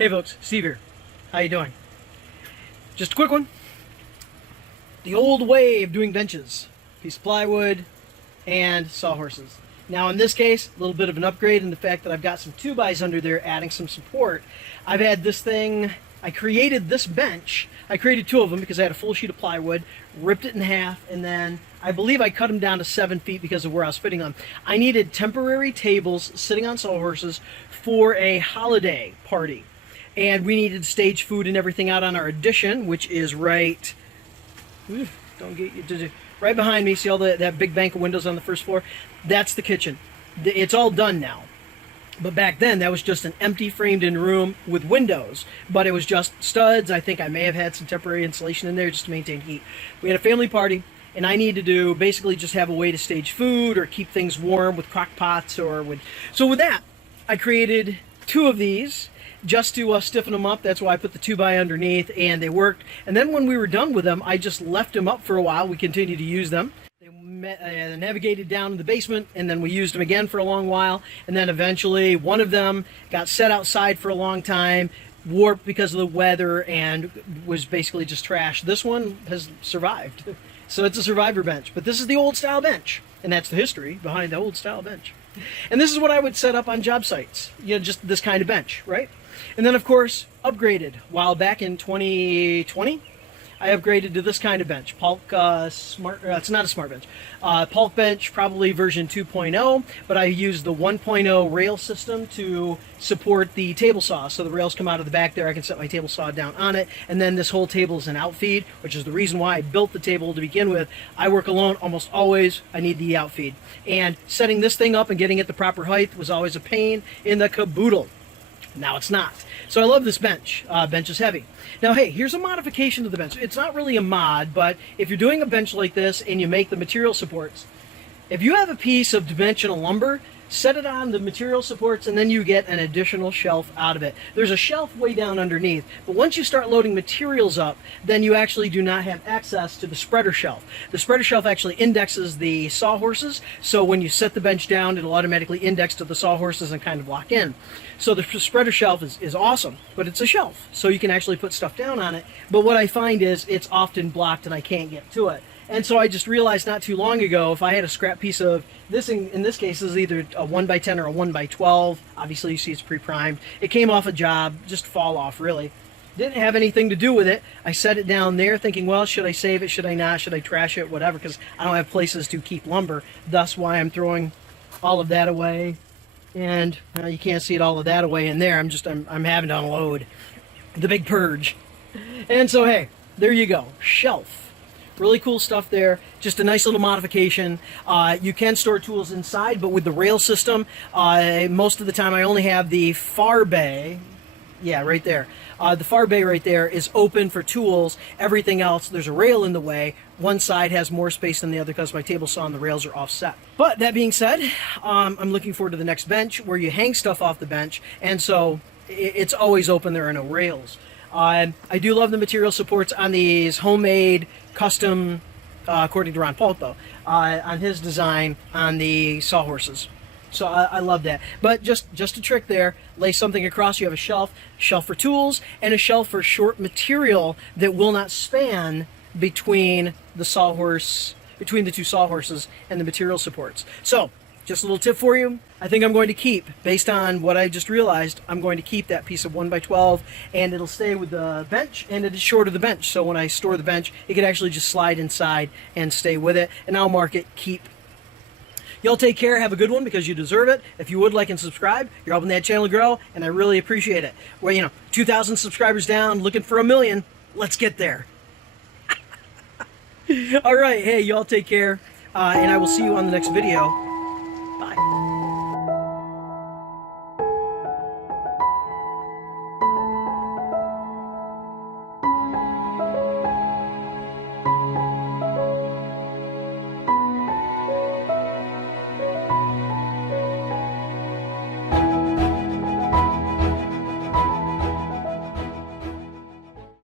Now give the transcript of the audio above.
Hey folks, Steve here. How you doing? Just a quick one. The old way of doing benches. Piece of plywood and sawhorses. Now in this case, a little bit of an upgrade in the fact that I've got some 2x under there adding some support. I've had this thing, I created this bench. I created two of them because I had a full sheet of plywood, ripped it in half, and then I believe I cut them down to 7 feet because of where I was fitting them. I needed temporary tables sitting on sawhorses for a holiday party. And we needed stage food and everything out on our addition, which is right, don't get you, right behind me. See all that big bank of windows on the first floor? That's the kitchen. It's all done now. But back then, that was just an empty framed-in room with windows. But it was just studs. I think I may have had some temporary insulation in there just to maintain heat. We had a family party, and I needed to basically just have a way to stage food or keep things warm with crock pots or with... So with that, I created two of these just to stiffen them up. That's why I put the 2x underneath, and they worked. And then when we were done with them, I just left them up for a while. We continued to use them. They navigated down in the basement, and then we used them again for a long while. And then eventually one of them got set outside for a long time, warped because of the weather, and was basically just trash. This one has survived. So it's a survivor bench. But this is the old style bench, and that's the history behind the old style bench. And this is what I would set up on job sites. You know, just this kind of bench, right? And then, of course, upgraded. While back in 2020, I upgraded to this kind of bench. Paulk it's not a smart bench. Paulk bench, probably version 2.0, but I used the 1.0 rail system to support the table saw. So the rails come out of the back there. I can set my table saw down on it. And then this whole table is an outfeed, which is the reason why I built the table to begin with. I work alone almost always. I need the outfeed. And setting this thing up and getting it the proper height was always a pain in the caboodle. Now it's not. So I love this bench. Bench is heavy. Now, hey, here's a modification to the bench. It's not really a mod, but if you're doing a bench like this and you make the material supports, if you have a piece of dimensional lumber, set it on the material supports, and then you get an additional shelf out of it. There's a shelf way down underneath, but once you start loading materials up, then you actually do not have access to the spreader shelf. The spreader shelf actually indexes the sawhorses, so when you set the bench down, it'll automatically index to the sawhorses and kind of lock in. So the spreader shelf is awesome, but it's a shelf, so you can actually put stuff down on it. But what I find is it's often blocked and I can't get to it. And so I just realized not too long ago, if I had a scrap piece of this, in this case is either a 1x10 or a 1x12. Obviously you see it's pre-primed. It came off a job, just fall off really. Didn't have anything to do with it. I set it down there thinking, well, should I save it? Should I not? Should I trash it? Whatever, because I don't have places to keep lumber. Thus why I'm throwing all of that away. And you can't see it, all of that away in there. I'm having to unload the big purge. And so, hey, there you go. Shelf. Really cool stuff there. Just a nice little modification. You can store tools inside, but with the rail system, most of the time I only have the far bay. Yeah, right there. The far bay right there is open for tools. Everything else, there's a rail in the way. One side has more space than the other because my table saw and the rails are offset. But that being said, I'm looking forward to the next bench where you hang stuff off the bench, and so it's always open. There are no rails. I do love the material supports on these homemade, custom, according to Ron Paulk though, on his design on the sawhorses. So I love that. But just a trick there, lay something across, you have a shelf for tools, and a shelf for short material that will not span between the sawhorse, between the two sawhorses and the material supports. So, just a little tip for you. I think I'm going to keep, based on what I just realized, I'm going to keep that piece of 1x12, and it'll stay with the bench, and it is short of the bench. So when I store the bench, it can actually just slide inside and stay with it, and I'll mark it keep. Y'all take care, have a good one, because you deserve it. If you would, like and subscribe, you're helping that channel grow, and I really appreciate it. Well, 2,000 subscribers down, looking for 1 million. Let's get there. All right, hey, y'all take care, and I will see you on the next video. Bye.